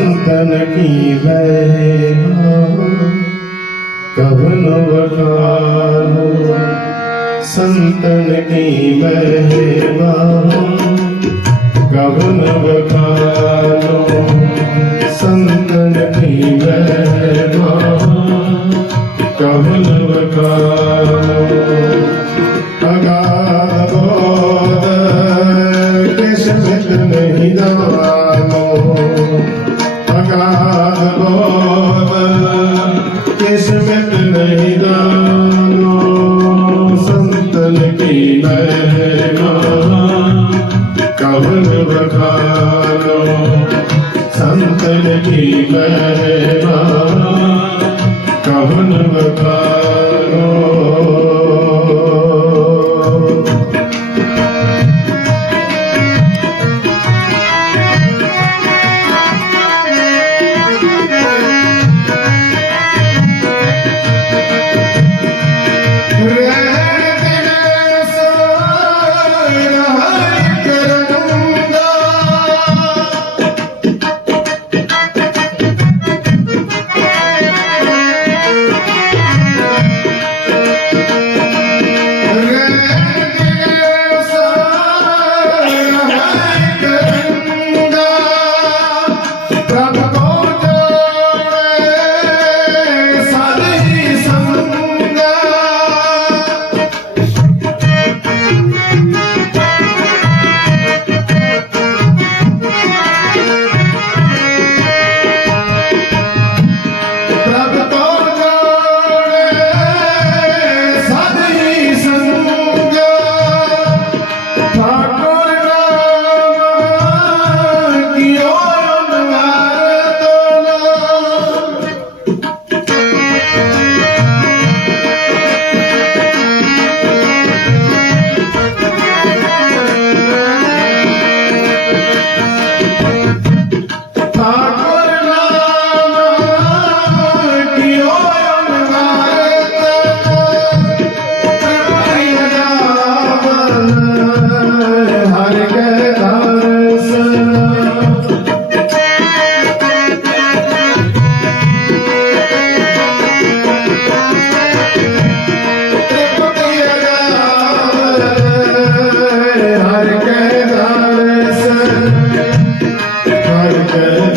चिन्तन की रहे कवन बकारो संतन की बहे बारो कवन बकारो संतन की बहे बारो कवन बकारो संकट की कर कहन बता Obrigado.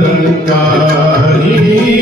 multimassal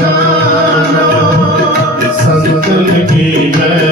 ۜۜۜۜ